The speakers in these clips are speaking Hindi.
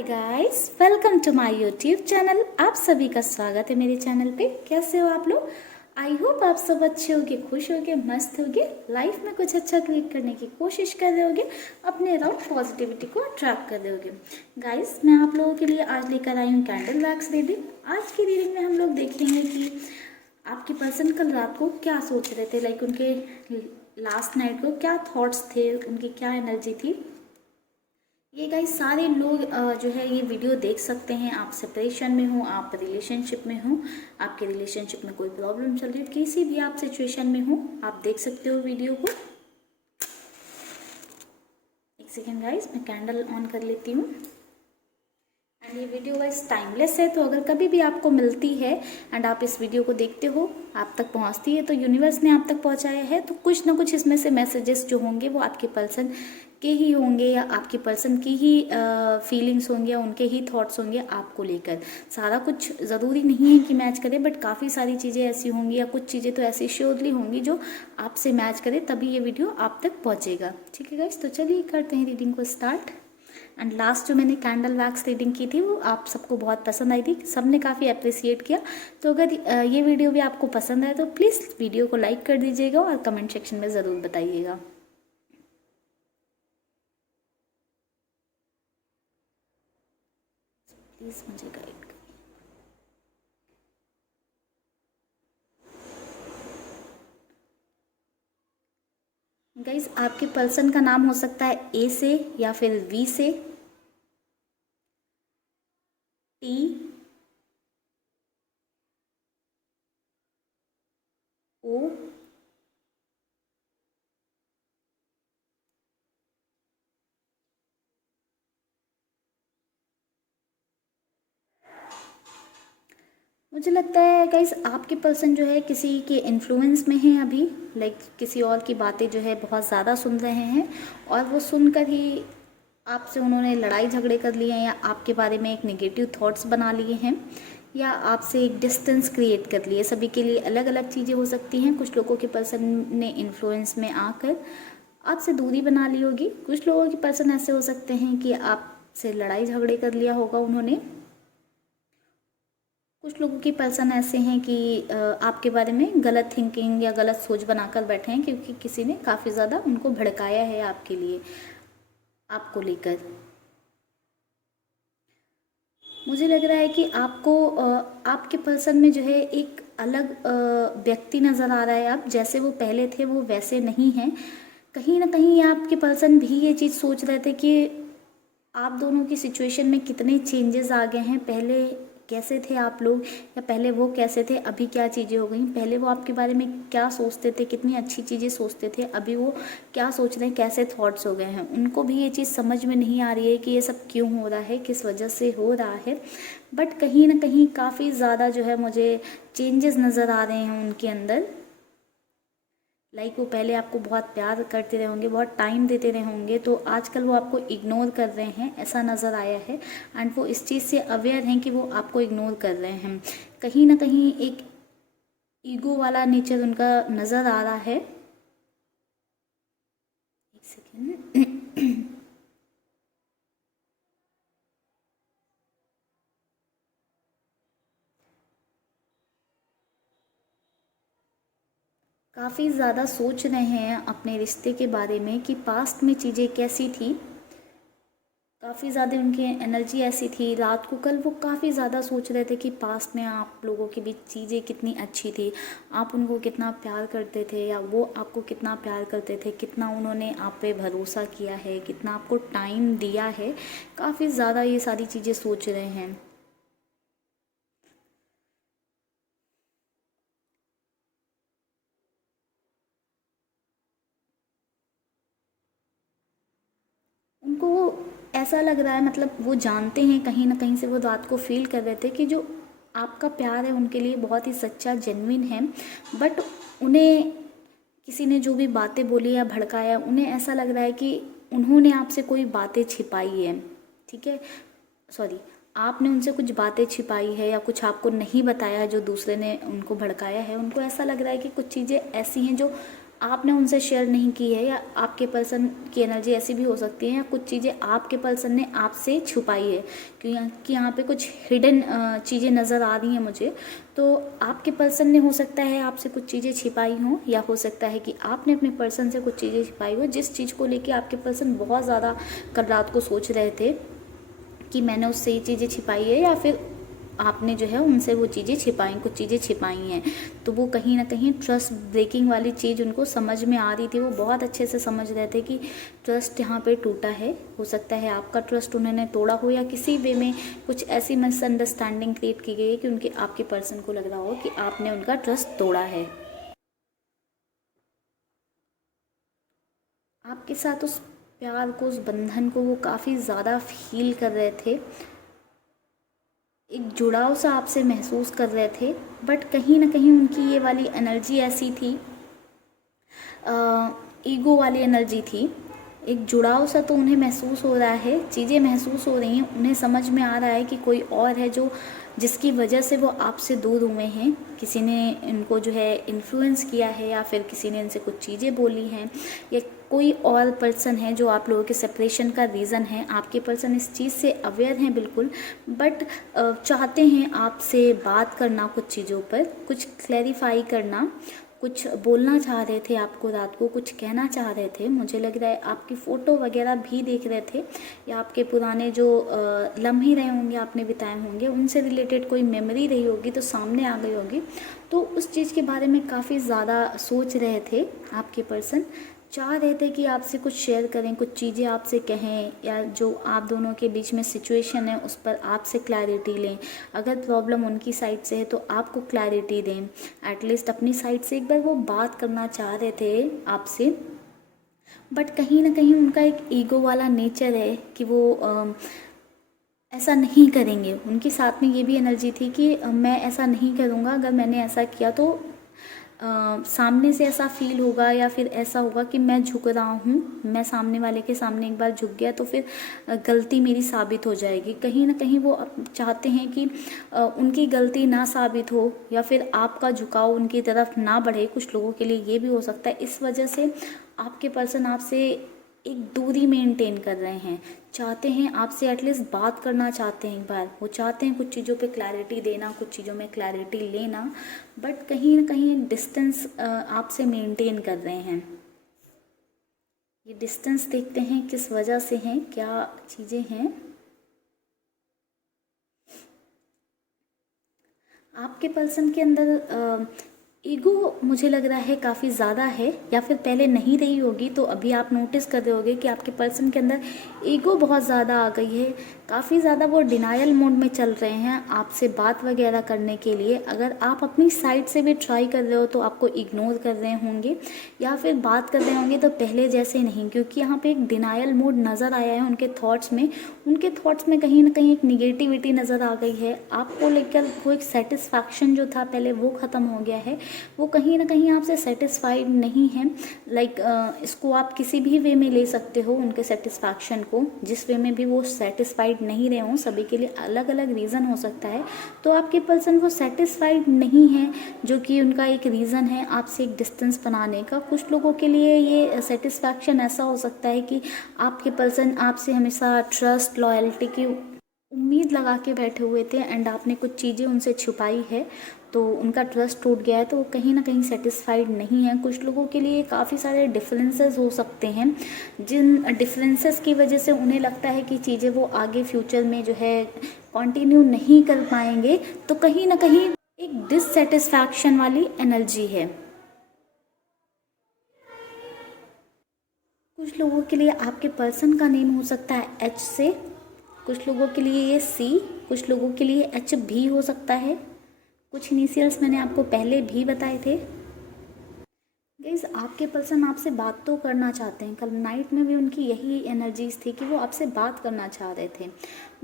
Hi guys, welcome to my YouTube channel. आप सभी का स्वागत है मेरे चैनल पे। कैसे हो आप लोग? आई होप आप सब अच्छे होगे, खुश होगे, मस्त होगे, लाइफ में कुछ अच्छा क्रिएट करने की कोशिश कर रहे होगे, अपने अराउंड पॉजिटिविटी को अट्रैक्ट कर रहे होगे। गाइस, मैं आप लोगों के लिए आज लेकर आई हूँ कैंडल वैक्स रीडिंग। आज की रीडिंग में हम लोग देखेंगे कि आपके पर्सन कल रात को क्या सोच रहे थे, लाइक उनके लास्ट नाइट को क्या थॉट्स थे, उनकी क्या एनर्जी थी। ये गाइस सारे लोग जो है ये वीडियो देख सकते हैं। आप सेपरेशन में हो, आप रिलेशनशिप में हो, आपके रिलेशनशिप में कोई प्रॉब्लम चल रही है, किसी भी आप सिचुएशन में हो, आप देख सकते हो वीडियो को। एक सेकेंड गाइस, मैं कैंडल ऑन कर लेती हूँ। एंड ये वीडियो वाइज टाइमलेस है, तो अगर कभी भी आपको मिलती है एंड आप इस वीडियो को देखते हो, आप तक पहुंचती है, तो यूनिवर्स ने आप तक पहुंचाया है, तो कुछ ना कुछ इसमें से मैसेजेस जो होंगे वो आपके पर्सन के ही होंगे या आपके पर्सन की ही फीलिंग्स होंगे या उनके ही थॉट्स होंगे आपको लेकर। सारा कुछ ज़रूरी नहीं है कि मैच करे, बट काफ़ी सारी चीज़ें ऐसी होंगी या कुछ चीज़ें तो ऐसी श्योरली होंगी जो आपसे मैच करे, तभी ये वीडियो आप तक पहुँचेगा। ठीक है गाइस, तो चलिए करते हैं रीडिंग को स्टार्ट। एंड लास्ट जो मैंने कैंडल वैक्स रीडिंग की थी वो आप सबको बहुत पसंद आई थी, सबने काफ़ी अप्रिसिएट किया। तो अगर ये वीडियो भी आपको पसंद आए तो प्लीज़ वीडियो को लाइक कर दीजिएगा और कमेंट सेक्शन में ज़रूर बताइएगा। प्लीज़ मुझे गाइड करिए। गाइस, आपके पर्सन का नाम हो सकता है ए से या फिर वी से, टी, ओ, मुझे लगता है गाइस आपके पर्सन जो है किसी के इन्फ्लुएंस में है अभी, लाइक किसी और की बातें जो है बहुत ज़्यादा सुन रहे हैं और वो सुनकर ही आपसे उन्होंने लड़ाई झगड़े कर लिए हैं या आपके बारे में एक नेगेटिव थॉट्स बना लिए हैं या आपसे एक डिस्टेंस क्रिएट कर लिए। सभी के लिए अलग अलग चीज़ें हो सकती हैं। कुछ लोगों के पर्सन ने इन्फ्लुएंस में आकर आपसे दूरी बना ली होगी, कुछ लोगों के पर्सन ऐसे हो सकते हैं कि आपसे लड़ाई झगड़े कर लिया होगा उन्होंने। कुछ लोगों के पर्सन ऐसे हैं कि आपके बारे में गलत थिंकिंग या गलत सोच बनाकर बैठे हैं, क्योंकि किसी ने काफ़ी ज़्यादा उनको भड़काया है आपके लिए, आपको लेकर। मुझे लग रहा है कि आपको आपके पर्सन में जो है एक अलग व्यक्ति नज़र आ रहा है। आप जैसे वो पहले थे वो वैसे नहीं हैं। कहीं ना कहीं आपके पर्सन भी ये चीज़ सोच रहे थे कि आप दोनों की सिचुएशन में कितने चेंजेस आ गए हैं। पहले कैसे थे आप लोग या पहले वो कैसे थे, अभी क्या चीज़ें हो गई। पहले वो आपके बारे में क्या सोचते थे, कितनी अच्छी चीज़ें सोचते थे, अभी वो क्या सोच रहे हैं, कैसे थॉट्स हो गए हैं। उनको भी ये चीज़ समझ में नहीं आ रही है कि ये सब क्यों हो रहा है, किस वजह से हो रहा है। बट कहीं ना कहीं काफ़ी ज़्यादा जो है मुझे चेंजेस नज़र आ रहे हैं उनके अंदर। लाइक वो पहले आपको बहुत प्यार करते रहे होंगे, बहुत टाइम देते रहे होंगे, तो आजकल वो आपको इग्नोर कर रहे हैं, ऐसा नज़र आया है। एंड वो इस चीज़ से अवेयर हैं कि वो आपको इग्नोर कर रहे हैं। कहीं ना कहीं एक ईगो वाला नेचर उनका नज़र आ रहा है। एक सेकेंड। काफ़ी ज़्यादा सोच रहे हैं अपने रिश्ते के बारे में कि पास्ट में चीज़ें कैसी थी। काफ़ी ज़्यादा उनकी एनर्जी ऐसी थी। रात को कल वो काफ़ी ज़्यादा सोच रहे थे कि पास्ट में आप लोगों के बीच चीज़ें कितनी अच्छी थी, आप उनको कितना प्यार करते थे या वो आपको कितना प्यार करते थे, कितना उन्होंने आप पे भरोसा किया है, कितना आपको टाइम दिया है। काफ़ी ज़्यादा ये सारी चीज़ें सोच रहे हैं। उनको ऐसा लग रहा है, मतलब वो जानते हैं, कहीं ना कहीं से वो रात को फील कर रहे थे कि जो आपका प्यार है उनके लिए बहुत ही सच्चा, जेन्युइन है। बट उन्हें किसी ने जो भी बातें बोली या भड़काया, उन्हें ऐसा लग रहा है कि उन्होंने आपसे कोई बातें छिपाई है। ठीक है, सॉरी, आपने उनसे कुछ बातें छिपाई है या कुछ आपको नहीं बताया है जो दूसरे ने उनको भड़काया है। उनको ऐसा लग रहा है कि कुछ चीज़ें ऐसी हैं जो आपने उनसे शेयर नहीं की है, या आपके पर्सन की एनर्जी ऐसी भी हो सकती है, या कुछ चीज़ें आपके पर्सन ने आपसे छुपाई है, क्योंकि यहाँ पे कुछ हिडन चीज़ें नज़र आ रही हैं मुझे। तो आपके पर्सन ने हो सकता है आपसे कुछ चीज़ें छिपाई हों, या हो सकता है कि आपने अपने पर्सन से कुछ चीज़ें छिपाई हो, जिस चीज़ को लेके आपके पर्सन बहुत ज़्यादा कल रात को सोच रहे थे कि मैंने उससे ये चीज़ें छिपाई है, या फिर आपने जो है उनसे वो चीज़ें छिपाई, कुछ चीज़ें छिपाई हैं। तो वो कहीं ना कहीं ट्रस्ट ब्रेकिंग वाली चीज़ उनको समझ में आ रही थी, वो बहुत अच्छे से समझ रहे थे कि ट्रस्ट यहाँ पे टूटा है। हो सकता है आपका ट्रस्ट उन्होंने तोड़ा हो, या किसी वे में कुछ ऐसी मिसअंडरस्टैंडिंग क्रिएट की गई है कि उनके आपके पर्सन को लग रहा हो कि आपने उनका ट्रस्ट तोड़ा है। आपके साथ उस प्यार को, उस बंधन को वो काफ़ी ज़्यादा फील कर रहे थे, एक जुड़ाव सा आपसे महसूस कर रहे थे। बट कहीं ना कहीं उनकी ये वाली एनर्जी ऐसी थी, ईगो वाली एनर्जी थी। एक जुड़ाव सा तो उन्हें महसूस हो रहा है, चीज़ें महसूस हो रही हैं, उन्हें समझ में आ रहा है कि कोई और है जो जिसकी वजह से वो आपसे दूर हुए हैं। किसी ने इनको जो है इन्फ्लुएंस किया है, या फिर किसी ने इनसे कुछ चीज़ें बोली हैं, या कोई और पर्सन है जो आप लोगों के सेपरेशन का रीज़न है। आपके पर्सन इस चीज़ से अवेयर हैं बिल्कुल, बट चाहते हैं आपसे बात करना, कुछ चीज़ों पर कुछ क्लैरिफाई करना, कुछ बोलना चाह रहे थे आपको, रात को कुछ कहना चाह रहे थे। मुझे लग रहा है आपकी फ़ोटो वगैरह भी देख रहे थे, या आपके पुराने जो लम्हे रहे होंगे, आपने बिताए होंगे, उनसे रिलेटेड कोई मेमोरी रही होगी तो सामने आ गई होगी। तो उस चीज़ के बारे में काफ़ी ज़्यादा सोच रहे थे आपके पर्सन, चाह रहे थे कि आपसे कुछ शेयर करें, कुछ चीज़ें आपसे कहें, या जो आप दोनों के बीच में सिचुएशन है उस पर आपसे क्लैरिटी लें। अगर प्रॉब्लम उनकी साइड से है तो आपको क्लैरिटी दें। एटलीस्ट अपनी साइड से एक बार वो बात करना चाह रहे थे आपसे। बट कहीं ना कहीं उनका एक ईगो वाला नेचर है कि वो ऐसा नहीं करेंगे। उनके साथ में ये भी एनर्जी थी कि मैं ऐसा नहीं करूँगा, अगर मैंने ऐसा किया तो सामने से ऐसा फील होगा, या फिर ऐसा होगा कि मैं झुक रहा हूँ, मैं सामने वाले के सामने एक बार झुक गया तो फिर गलती मेरी साबित हो जाएगी। कहीं ना कहीं वो चाहते हैं कि उनकी गलती ना साबित हो, या फिर आपका झुकाव उनकी तरफ ना बढ़े। कुछ लोगों के लिए ये भी हो सकता है। इस वजह से आपके पर्सन आपसे एक दूरी मेंटेन कर रहे हैं, चाहते हैं आपसे एटलीस्ट बात करना चाहते हैं एक बार। वो चाहते हैं कुछ चीज़ों पे क्लैरिटी देना, कुछ चीज़ों में क्लैरिटी लेना, बट कहीं ना कहीं एक डिस्टेंस आपसे मेंटेन कर रहे हैं। ये डिस्टेंस देखते हैं किस वजह से है, क्या चीज़ें हैं। आपके पर्सन के अंदर ईगो मुझे लग रहा है काफ़ी ज़्यादा है, या फिर पहले नहीं रही होगी तो अभी आप नोटिस कर रहे होगे कि आपके पर्सन के अंदर ईगो बहुत ज़्यादा आ गई है। काफ़ी ज़्यादा वो डिनायल मोड में चल रहे हैं आपसे बात वगैरह करने के लिए। अगर आप अपनी साइड से भी ट्राई कर रहे हो तो आपको इग्नोर कर रहे होंगे, या फिर बात कर रहे होंगे तो पहले जैसे नहीं, क्योंकि यहाँ पे एक डिनायल मोड नज़र आया है उनके थॉट्स में। उनके थॉट्स में कहीं ना कहीं एक निगेटिविटी नज़र आ गई है। आपको लेकर वो एक सेटिस्फैक्शन जो था पहले वो ख़त्म हो गया है। वो कहीं ना कहीं आपसे सेटिस्फाइड नहीं है। इसको आप किसी भी वे में ले सकते हो, उनके सेटिस्फैक्शन को। जिस वे में भी वो सेटिस्फाइड नहीं रहे हों, सभी के लिए अलग अलग रीज़न हो सकता है। तो आपके पर्सन वो सेटिस्फाइड नहीं है, जो कि उनका एक रीज़न है आपसे एक डिस्टेंस बनाने का। कुछ लोगों के लिए ये सेटिस्फैक्शन ऐसा हो सकता है कि आपके पर्सन आपसे हमेशा ट्रस्ट, लॉयल्टी की उम्मीद लगा के बैठे हुए थे, एंड आपने कुछ चीज़ें उनसे छुपाई है तो उनका ट्रस्ट टूट गया है, तो वो कहीं ना कहीं सेटिस्फाइड नहीं है। कुछ लोगों के लिए काफ़ी सारे डिफरेंसेस हो सकते हैं, जिन डिफरेंसेस की वजह से उन्हें लगता है कि चीज़ें वो आगे फ्यूचर में जो है कंटिन्यू नहीं कर पाएंगे। तो कहीं ना कहीं एक डिससेटिस्फैक्शन वाली एनर्जी है। कुछ लोगों के लिए आपके पर्सन का नेम हो सकता है एच से, कुछ लोगों के लिए ये सी, कुछ लोगों के लिए एच भी हो सकता है। कुछ इनिशियल्स मैंने आपको पहले भी बताए थे। गाइस, आपके पर्सन आपसे बात तो करना चाहते हैं। कल नाइट में भी उनकी यही एनर्जीज थी कि वो आपसे बात करना चाह रहे थे,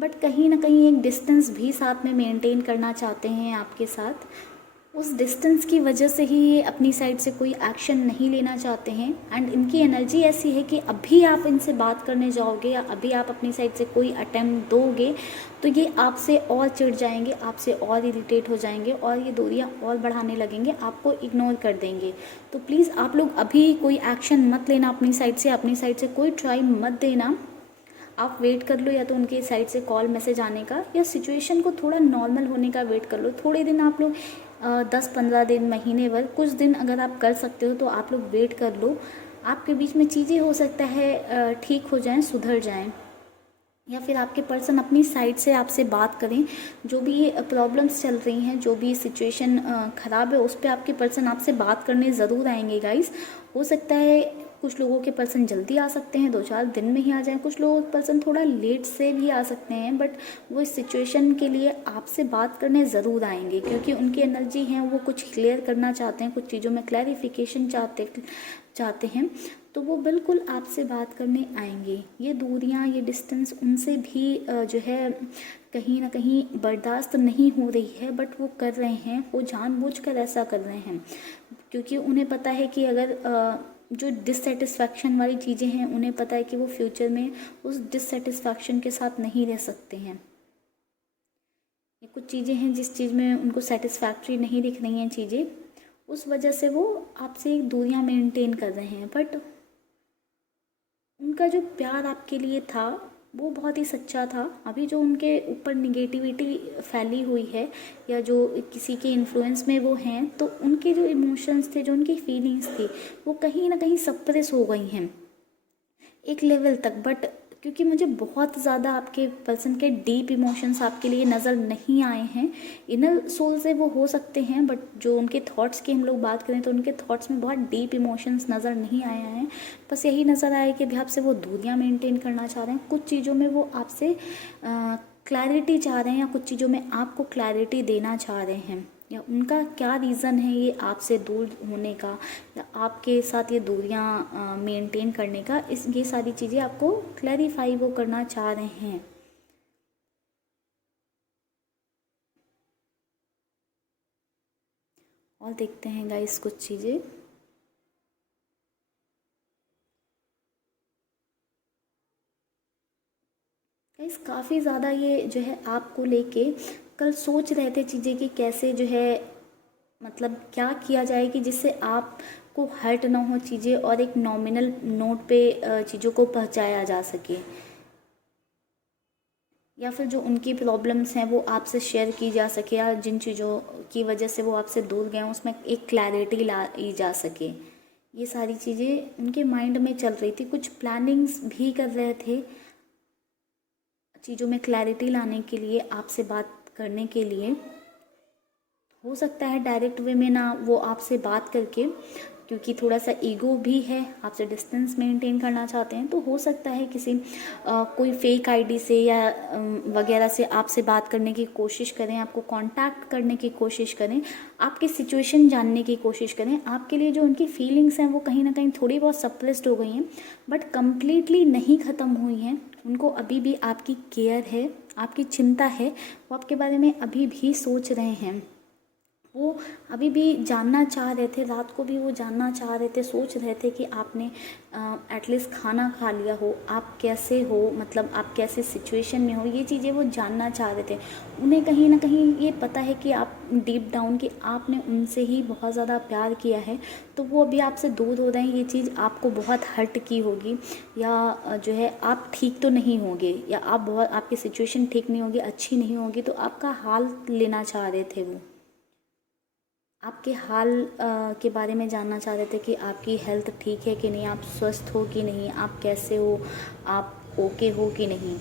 बट कहीं ना कहीं एक डिस्टेंस भी साथ में मेंटेन करना चाहते हैं आपके साथ। उस डिस्टेंस की वजह से ही ये अपनी साइड से कोई एक्शन नहीं लेना चाहते हैं। एंड इनकी एनर्जी ऐसी है कि अभी आप इनसे बात करने जाओगे या अभी आप अपनी साइड से कोई अटेम्प्ट दोगे तो ये आपसे और चिढ़ जाएंगे, आपसे और इरिटेट हो जाएंगे और ये दूरियां और बढ़ाने लगेंगे, आपको इग्नोर कर देंगे। तो प्लीज़ आप लोग अभी कोई एक्शन मत लेना अपनी साइड से कोई ट्राई मत देना। आप वेट कर लो या तो उनके साइड से कॉल मैसेज आने का या सिचुएशन को थोड़ा नॉर्मल होने का वेट कर लो। थोड़े दिन आप लोग 10-15 दिन, महीने भर, कुछ दिन अगर आप कर सकते हो तो आप लोग वेट कर लो। आपके बीच में चीज़ें हो सकता है ठीक हो जाएं, सुधर जाएं, या फिर आपके पर्सन अपनी साइड से आपसे बात करें। जो भी ये प्रॉब्लम्स चल रही हैं, जो भी सिचुएशन ख़राब है, उस पर आपके पर्सन आपसे बात करने ज़रूर आएंगे गाइस। हो सकता है कुछ लोगों के पर्सन जल्दी आ सकते हैं, 2-4 दिन में ही आ जाएं, कुछ लोगों के पर्सन थोड़ा लेट से भी आ सकते हैं, बट वो इस सिचुएशन के लिए आपसे बात करने ज़रूर आएंगे क्योंकि उनकी एनर्जी है, वो कुछ क्लियर करना चाहते हैं, कुछ चीज़ों में क्लैरिफिकेशन चाहते हैं, तो वो बिल्कुल आपसे बात करने आएंगे। ये दूरियां, ये डिस्टेंस उनसे भी जो है कहीं ना कहीं बर्दाश्त नहीं हो रही है, बट वो कर रहे हैं, वो जानबूझकर ऐसा कर रहे हैं क्योंकि उन्हें पता है कि अगर जो डिससेटिस्फैक्शन वाली चीज़ें हैं, उन्हें पता है कि वो फ्यूचर में उस डिससेटिस्फैक्शन के साथ नहीं रह सकते हैं। ये कुछ चीज़ें हैं जिस चीज़ में उनको सेटिस्फैक्ट्री नहीं दिख रही हैं चीज़ें, उस वजह से वो आपसे दूरियां मेंटेन कर रहे हैं। बट उनका जो प्यार आपके लिए था वो बहुत ही सच्चा था। अभी जो उनके ऊपर निगेटिविटी फैली हुई है या जो किसी के इन्फ्लुएंस में वो हैं, तो उनके जो इमोशंस थे, जो उनकी फीलिंग्स थी, वो कहीं ना कहीं सप्रेस हो गई हैं एक लेवल तक। बट क्योंकि मुझे बहुत ज़्यादा आपके पर्सन के डीप इमोशंस आपके लिए नज़र नहीं आए हैं, इनर सोल से वो हो सकते हैं, बट जो उनके थॉट्स की हम लोग बात करें तो उनके थॉट्स में बहुत डीप इमोशंस नज़र नहीं आए हैं। बस यही नज़र आया कि भी आपसे वो दूरियां मेंटेन करना चाह रहे हैं, कुछ चीज़ों में वो आपसे क्लैरिटी चाह रहे हैं या कुछ चीज़ों में आपको क्लैरिटी देना चाह रहे हैं, या उनका क्या रीज़न है ये आपसे दूर होने का या आपके साथ ये दूरियां मेंटेन करने का, ये सारी चीज़ें आपको क्लैरिफाई वो करना चाह रहे हैं। और देखते हैं गाइस कुछ चीज़ें। गाइस काफ़ी ज़्यादा ये जो है आपको लेके कल सोच रहे थे चीज़ें कि कैसे जो है, मतलब क्या किया जाए कि जिससे आपको हर्ट ना हो चीज़ें और एक नॉमिनल नोट पे चीज़ों को पहुंचाया जा सके, या फिर जो उनकी प्रॉब्लम्स हैं वो आपसे शेयर की जा सके, या जिन चीज़ों की वजह से वो आपसे दूर गए हैं उसमें एक क्लैरिटी लाई जा सके। ये सारी चीज़ें उनके माइंड में चल रही थी, कुछ प्लानिंग्स भी कर रहे थे चीज़ों में क्लैरिटी लाने के लिए, आपसे बात करने के लिए। हो सकता है डायरेक्ट वे में ना वो आपसे बात करके, क्योंकि थोड़ा सा ईगो भी है, आपसे डिस्टेंस मेंटेन करना चाहते हैं, तो हो सकता है किसी कोई फेक आईडी से या वगैरह से आपसे बात करने की कोशिश करें, आपको कांटेक्ट करने की कोशिश करें, आपकी सिचुएशन जानने की कोशिश करें। आपके लिए जो उनकी फीलिंग्स हैं वो कहीं ना कहीं थोड़ी बहुत सप्रेस्ड हो गई हैं, बट कम्प्लीटली नहीं ख़त्म हुई हैं। उनको अभी भी आपकी केयर है, आपकी चिंता है, वो आपके बारे में अभी भी सोच रहे हैं, वो अभी भी जानना चाह रहे थे, रात को भी वो जानना चाह रहे थे, सोच रहे थे कि आपने एटलीस्ट खाना खा लिया हो, आप कैसे हो, मतलब आप कैसे सिचुएशन में हो, ये चीज़ें वो जानना चाह रहे थे। उन्हें कहीं ना कहीं ये पता है कि आप डीप डाउन कि आपने उनसे ही बहुत ज़्यादा प्यार किया है, तो वो अभी आपसे दूर हो रहे हैं। ये चीज़ आपको बहुत हर्ट की होगी, या जो है आप ठीक तो नहीं होंगे, या आप बहुत, आपकी सिचुएशन ठीक नहीं होगी, अच्छी नहीं होगी, तो आपका हाल लेना चाह रहे थे। वो आपके हाल के बारे में जानना चाह रहे थे कि आपकी हेल्थ ठीक है कि नहीं, आप स्वस्थ हो कि नहीं, आप कैसे हो, आप ओके हो कि नहीं।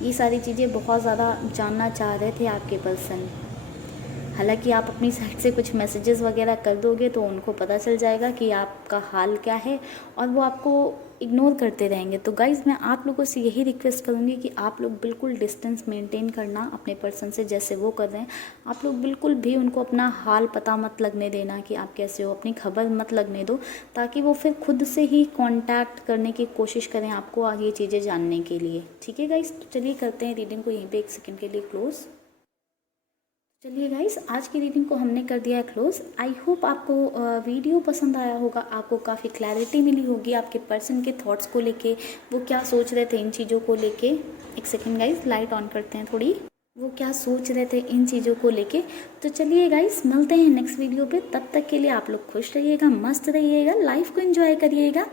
ये सारी चीज़ें बहुत ज़्यादा जानना चाह रहे थे आपके पर्सन। हालांकि आप अपनी साइड से कुछ मैसेजेस वगैरह कर दोगे तो उनको पता चल जाएगा कि आपका हाल क्या है और वो आपको इग्नोर करते रहेंगे। तो गाइज़ मैं आप लोगों से यही रिक्वेस्ट करूँगी कि आप लोग बिल्कुल डिस्टेंस मेंटेन करना अपने पर्सन से, जैसे वो कर रहे हैं। आप लोग बिल्कुल भी उनको अपना हाल पता मत लगने देना कि आप कैसे हो, अपनी खबर मत लगने दो, ताकि वो फिर खुद से ही कांटेक्ट करने की कोशिश करें आपको ये चीज़ें जानने के लिए। ठीक है गाइज़, तो चलिए करते हैं रीडिंग को यहीं पर 1 सेकेंड के लिए क्लोज़। चलिए गाइस, आज की रीडिंग को हमने कर दिया है क्लोज। आई होप आपको वीडियो पसंद आया होगा, आपको काफ़ी क्लैरिटी मिली होगी आपके पर्सन के थॉट्स को लेके, वो क्या सोच रहे थे इन चीज़ों को लेके। एक सेकेंड गाइस, लाइट ऑन करते हैं थोड़ी, वो क्या सोच रहे थे इन चीज़ों को लेके। तो चलिए गाइस, मिलते हैं नेक्स्ट वीडियो पे। तब तक के लिए आप लोग खुश रहिएगा, मस्त रहिएगा, लाइफ को एंजॉय करिएगा,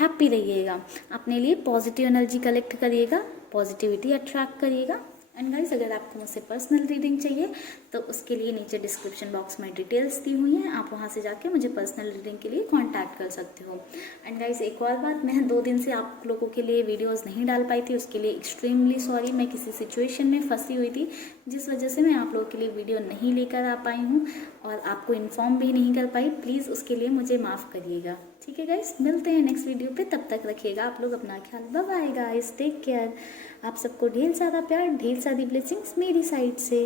हैप्पी रहिएगा, अपने लिए पॉजिटिव एनर्जी कलेक्ट करिएगा, पॉजिटिविटी अट्रैक्ट करिएगा। एंड गाइस, अगर आपको मुझसे पर्सनल रीडिंग चाहिए तो उसके लिए नीचे डिस्क्रिप्शन बॉक्स में डिटेल्स दी हुई हैं, आप वहां से जाके मुझे पर्सनल रीडिंग के लिए कांटेक्ट कर सकते हो। एंड गाइस, एक और बात, मैं 2 दिन से आप लोगों के लिए वीडियोस नहीं डाल पाई थी, उसके लिए एक्सट्रीमली सॉरी। मैं किसी सिचुएशन में फंसी हुई थी जिस वजह से मैं आप लोगों के लिए वीडियो नहीं लेकर आ पाई हूँ और आपको इन्फॉर्म भी नहीं कर पाई। प्लीज़ उसके लिए मुझे माफ़ करिएगा, ठीक है गाइस। मिलते हैं नेक्स्ट वीडियो पे, तब तक रखिएगा आप लोग अपना ख्याल। Bye bye guys, take care. आप सबको ढेर सारा प्यार, ढेर सारी ब्लेसिंग्स मेरी साइड से।